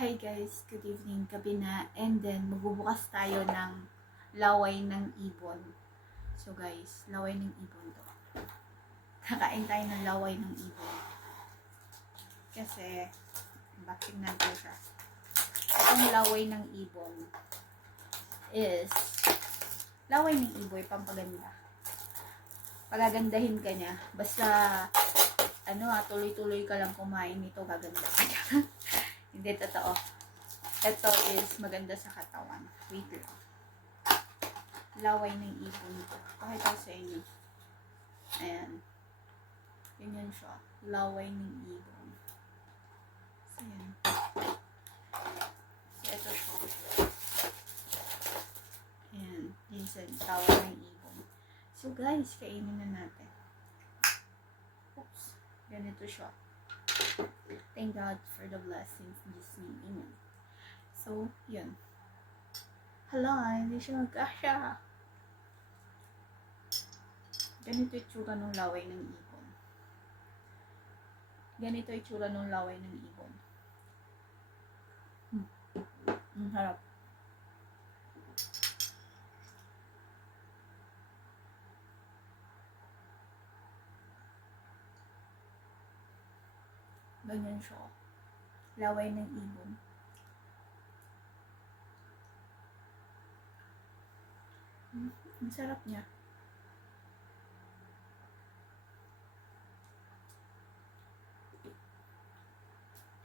Hi guys, good evening, gabi na. And then, magbubukas tayo ng laway ng ibon. So guys, laway ng ibon to. Kakain tayo ng laway ng ibon. Kasi, bakit natin siya. Itong laway ng ibon is, laway ng ibon, pampaganda. Pagagandahin ka niya. Basta, ano ah, tuloy-tuloy ka lang kumain nito, gaganda ka. Hindi totoo. Ito is maganda sa katawan. Wait lang. Laway ng. Pakita ko sa inyo. Ayan. Ganyan siya. Laway ng ibon. So, ayan. So, ito siya. Ayan. Yan sa tawag ng ibon. So, guys, kainin na natin. Oops. Ganito siya. Thank God for the blessings in Jesus' name. Amen. So, yun. Hala, hindi siya magkasya. Ganito yung tsura ng laway ng ibon. Ganito yung tsura ng laway ng ibon. Hmm. Ang harap. Ganyan siya. Laway ng ibon. Hmm, ang sarap niya.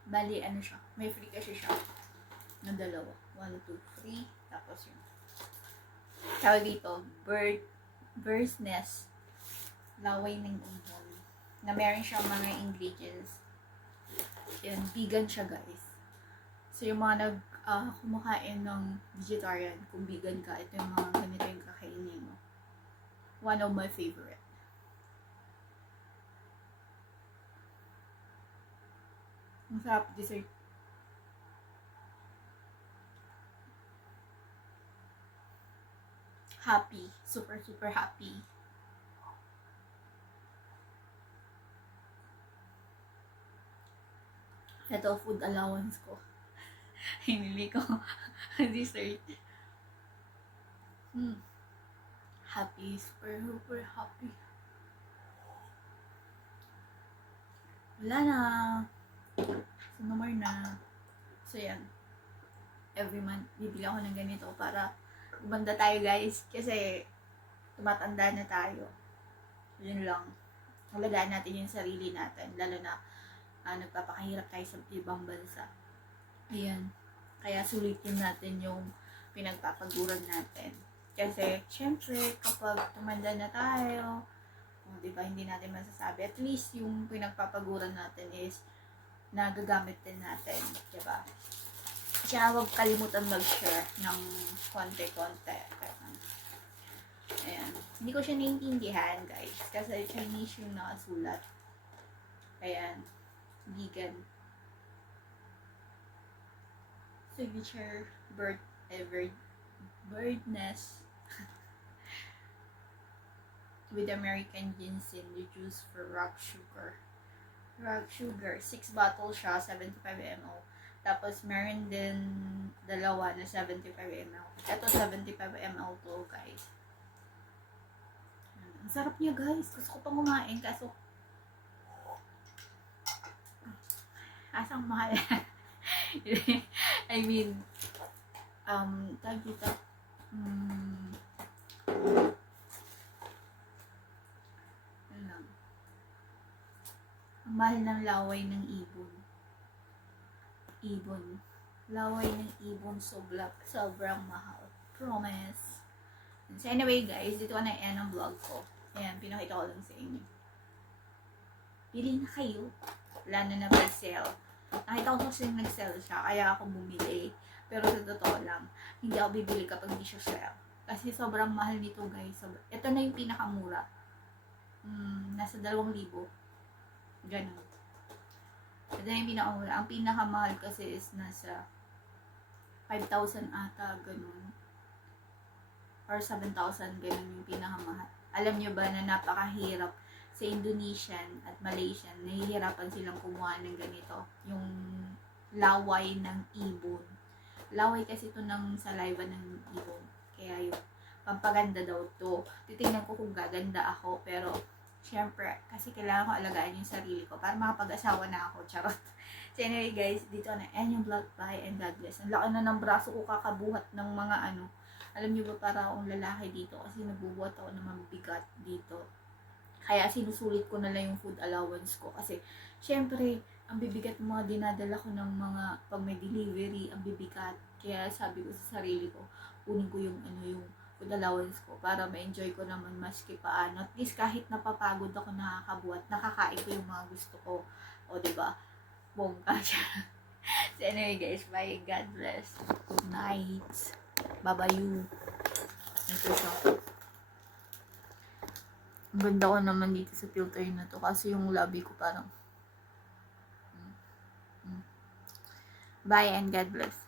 Bali, ano siya. May free kasi siya. Na dalawa. One, two, three. Tapos yun. Tawag dito, bird, bird's nest. Laway ng ibon. Na meron siyang mga ingredients Yan, vegan siya guys. So yung mga nag ah, kumakain ng vegetarian, kung vegan ka, ito yung mga ganito yung kakainin mo. One of my favorite. Masarap dessert. Happy. Super, super happy. Ito, food allowance ko. Hinili ko dessert. Hmm. Happy. Super, super happy. Wala na. More na. So, yan. Every month, bibili ako ng ganito para gumanda tayo, guys. Kasi, tumatanda na tayo. Yun lang. Halagaan natin yung sarili natin. Lalo na, ah, nagpapakahirap tayo sa ibang bansa. Ayan. Kaya sulitin natin yung pinagpapaguran natin. Kasi, syempre, kapag tumanda na tayo, oh, di ba, hindi natin masasabi. At least, yung pinagpapaguran natin is nagagamit din natin. Di ba? Kaya huwag kalimutan mag-share ng konti-konti. Ayan. Hindi ko siya naiintindihan, guys. Kasi Chinese yung nakasulat. Ayan. Vegan. Signature bird, eh, bird, nest with American ginseng reduced for rock sugar. Rock sugar. Six bottles siya, 75 ml. Tapos, meron din dalawa na 75 ml. Ito, 75 ml to, guys. Ang sarap niya, guys. Gusto ko pang kumain, kaso asang mahal. I mean, um, tawag dito, um, ano ang mahal ng laway ng ibon. Ibon. Laway ng ibon, sobra, sobrang mahal. Promise. So anyway guys, dito ko na end ang vlog ko. Ayan, pinakita ko lang sa inyo. Pili na kayo. Wala na na sale. Nakita ko kasi nag-sell siya, kaya ako bumili. Pero sa totoo lang, hindi ako bibili kapag hindi siya sale. Kasi sobrang mahal nito guys. Sobra. Ito na yung pinakamura. Hmm, nasa 2,000. Ganun. Ito na yung pinakamura. Ang pinakamahal kasi is nasa 5,000 ata, ganun. Or 7,000, ganun yung pinakamahal. Alam nyo ba na napakahirap sa Indonesian at Malaysian, nahihirapan silang kumuha ng ganito. Yung laway ng ibon. Laway kasi ito ng saliva ng ibon. Kaya yun, pampaganda daw to. Titingnan ko kung gaganda ako, pero syempre, kasi kailangan ko alagaan yung sarili ko para makapag-asawa na ako. Charot. So anyway guys, dito na end yung vlog. Bye and God bless. Ang laki na ng braso ko kakabuhat ng mga ano. Alam niyo ba para akong lalaki dito kasi nagbubuhat ako ng mabigat dito. Kaya sinusulit ko na lang yung food allowance ko kasi syempre, ang bibigat mga dinadala ko ng mga pag may delivery, ang bibigat. Kaya sabi ko sa sarili ko, kunin ko yung ano yung food allowance ko para ma-enjoy ko naman maski paano. At least kahit napapagod ako nakakabuhat, nakakain ko yung mga gusto ko. O, di ba? Bongga siya. so anyway guys, bye. God bless. Good night. Babayu. Ito siya. Ang ganda ko naman dito sa filter na to kasi yung labi ko parang Mm. Mm. Bye and God bless.